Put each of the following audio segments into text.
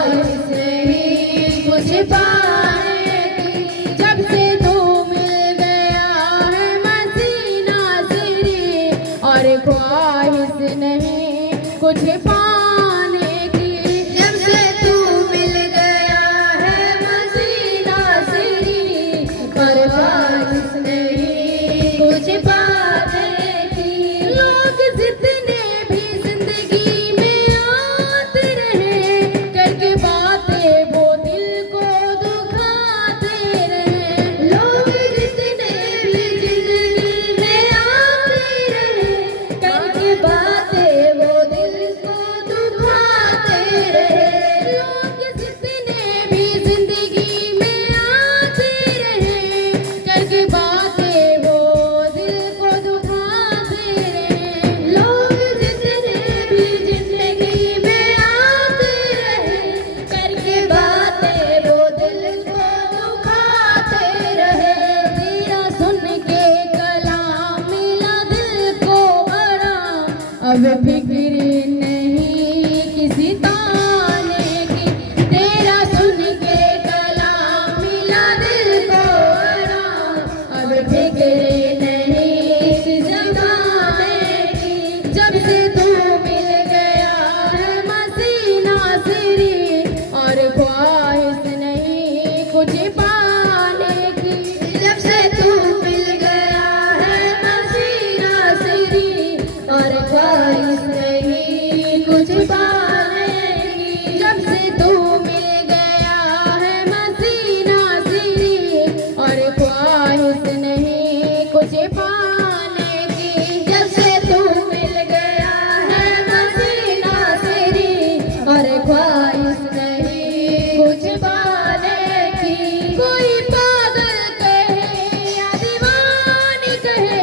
ख्वाहिश नहीं कुछ पाने की, जब से तू मिल गया है मसीह नासरी, और ख्वाहिश नहीं कुछ पाने की, जब से तू मिल गया है मसीह नासरी, और ख्वाहिश नहीं कुछ पाने की। लोग जितने भी जिंदगी में आते रहे, करके बातें वो दिल को दुखाते रहे, लोग जितने भी जिंदगी में आते रहे, करके बातें वो दिल को दुखाते रहे, लोग जितने भी जिंदगी में आते रहे, करके बातें वो दिल को दुखाते रहे, लोग जितने भी जिंदगी में आते रहे, करके बातें वो दिल को दुखाते रहे। तेरा सुन के कलाम मिला दिल को आराम, अब फिक्र नहीं किसी ताने की, तेरा सुन के कलाम मिला दिल को आराम, अब फिक्र नहीं किसी ताने की, जब से तू मिल गया है मसीह नासरी, और ख्वाहिश नहीं कुछ पाने की, जब से तू मिल गया है मसीह नासरी, और ख्वाहिश नहीं कुछ पाने की, जब से तू मिल गया है मसीह नासरी, और ख्वाहिश नहीं कुछ पाने की, जब से तू मिल गया है मसीह नासरी, और ख्वाहिश नहीं कुछ पाने की। कोई पागल कहे या दीवानी कहे,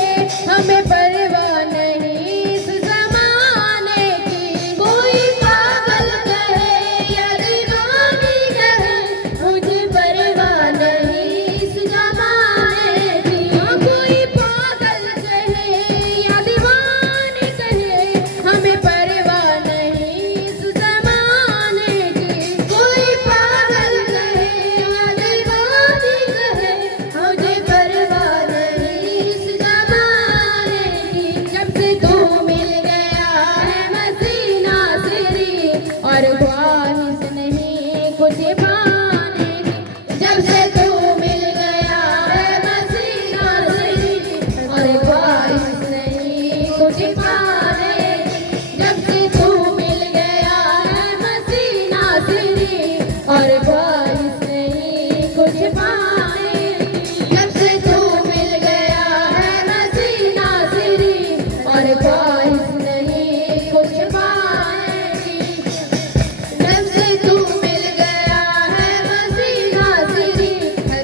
हमें परवाह नहीं इस ज़माने की, कोई पागल कहे या दीवानी कहे, मुझे परवाह नहीं इस ज़माने की, हाँ, कोई पागल कहे या दीवानी कहे, हमें परवाह नहीं इस ज़माने की, कोई पागल कहे या दीवानी कहे, मुझे परवाह नहीं इस ज़माने की, जब से तू मिल गया है मसीह नासरी, और ख्वाहिश नहीं कुछ पाने की, जब से तू मिल गया है मसीह नासरी, और ख्वाहिश नहीं कुछ पाने की, जब से तू मिल गया है मसीह नासरी, और ख्वाहिश नहीं कुछ पाने की, जब से तू मिल गया है मसीह नासरी, और ख्वाहिश नहीं कुछ पाने की, जब से तू मिल गया है मसीह नासरी,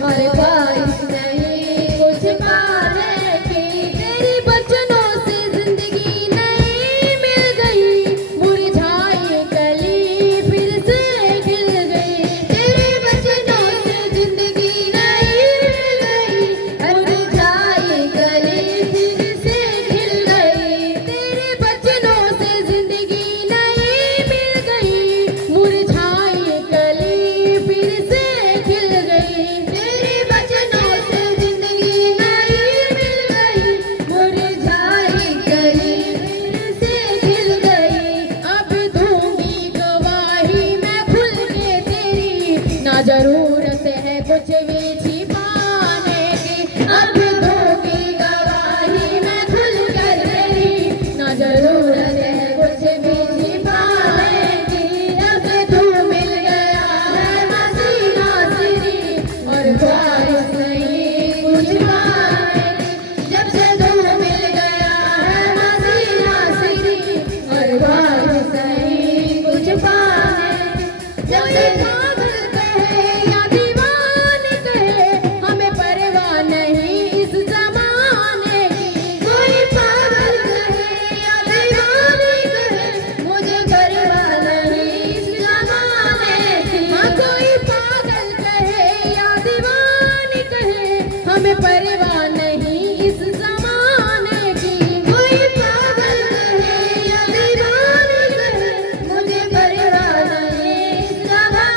और ख्वाहिश नहीं कुछ पाने की। तेरे बचनों से जिंदगी नई मिल गई, मुरझाई कली फिर से खिल गई, तेरे बचनों से जिंदगी नई मिल गई, मुरझाई कली फिर से खिल गई, तेरे बचनों से जिंदगी नई मिल गई, मुरझाई कली फिर से खिल गई, तेरे बचनों से जिंदगी नई मिल गई, मुरझाई कली फिर से खिल गई। अब दूंगी गवाही मैं खुल के तेरी, ना जरूरत है कुछ भी छिपाने की, अब दूंगी गवाही मैं खुल कर तेरी, ना जरूरत है कुछ भी छिपाने की, जब से तू मिल गया है मसीह नासरी, और ख्वाहिश नहीं कुछ पाने की, जब से तू मिल गया है मसीह नासरी, और ख्वाहिश नहीं कुछ पाने की, जब से पागल कहे या दीवानी कहे, हमें परवाह नहीं इस ज़माने की, कोई पागल कहे या दीवानी कहे, मुझे परवाह नहीं इस ज़माने की, हाँ, कोई पागल कहे या दीवानी कहे, हमें परवाह नहीं इस ज़माने की, कोई पागल कहे या दीवानी कहे, मुझे परवाह नहीं इस ज़माने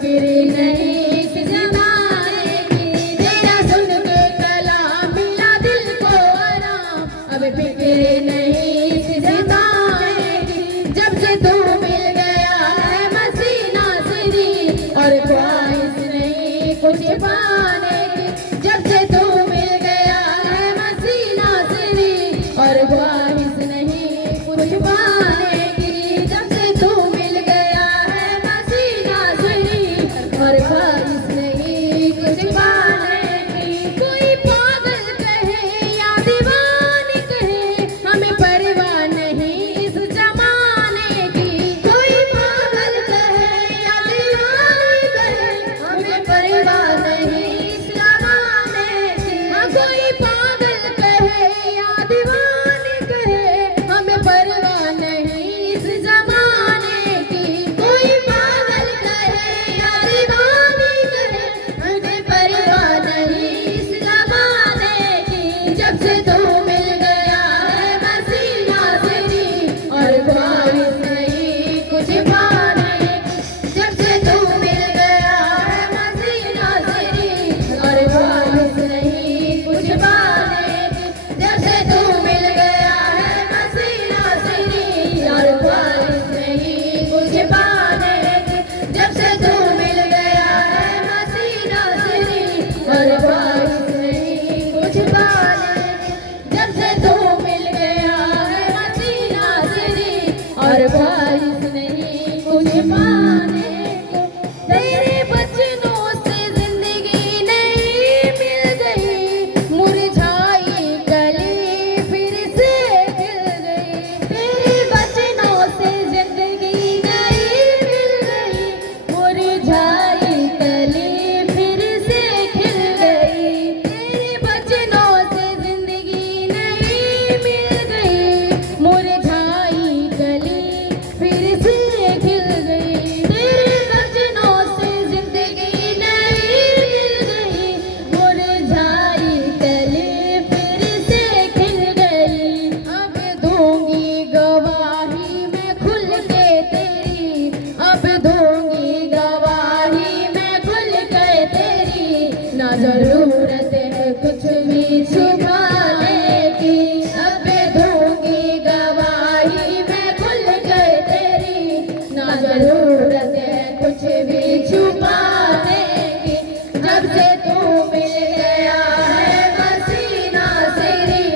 फिक्र नहीं किसी तारे की, तेरा सुन के कलाम मिला दिल को आराम, अब फिक्र नहीं किसी तारे की। जब से तू मिल गया है मसीह नासरी, और ख्वाहिश नहीं कुछ पाने की। जब से तू मिल गया है मसीह नासरी, और ख्वाहिश नहीं कुछ पाने की। जब से तू मिल गया है मसीह नासरी, और ख्वाहिश नहीं कुछ पाने की। कोई पागल कहे या दीवानी कहे, हमें परवाह नहीं इस जमाने की। कोई पागल कहे या दीवानी कहे, हमें परवाह नहीं इस जमाने की। हाँ, कोई पागल कहे या दीवानी कहे, हमें परवाह नहीं इस जमाने की। कोई पागल कहे या दीवानी कहे, हमें परवाह नहीं इस जमाने की। जब से तू मिल गया है मसीह नासरी, और ख्वाहिश नहीं कुछ पाने की। जब से तू मिल गया है मसीह नासरी, और ख्वाहिश नहीं कुछ पाने की। जब से तू मिल गया है मसीह नासरी, और ख्वाहिश नहीं कुछ पाने की। जब से तू मिल गया है मसीह नासरी, और ख्वाहिश नहीं कुछ पाने की। जब से तू मिल गया है मसीह नासरी, और ख्वाहिश नहीं कुछ पाने को। तेरे वचनों से जिंदगी नई मिल गई, मुरझाई कली फिर से खिल गई। तेरे वचनों से जिंदगी नई मिल गई, मुरझाई कली फिर से खिल गई। तेरे वचनों से जिंदगी नई मिल गई, मुरझाई कली फिर से खिल गई। तेरे वचनों से जिंदगी नई मिल गई, मुरझाई कली फिर से खिल गई। अब दूंगी गवाही मैं खुल के तेरी, अब दूंगी गवाही मैं खुल के तेरी। ना जरूरत है कुछ भी छुपाने की, अब दूंगी गवाही मैं खुल के तेरी। ना जरूरत है कुछ भी छुपाने की। जब से तू मिल गया है मसीह नासरी,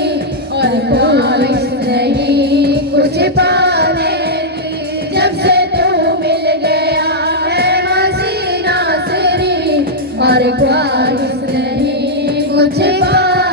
और ख्वाहिश नहीं कुछ पाने की। जब से तू मिल गया है मसीह नासरी, और ख्वाहिश नहीं कुछ पाने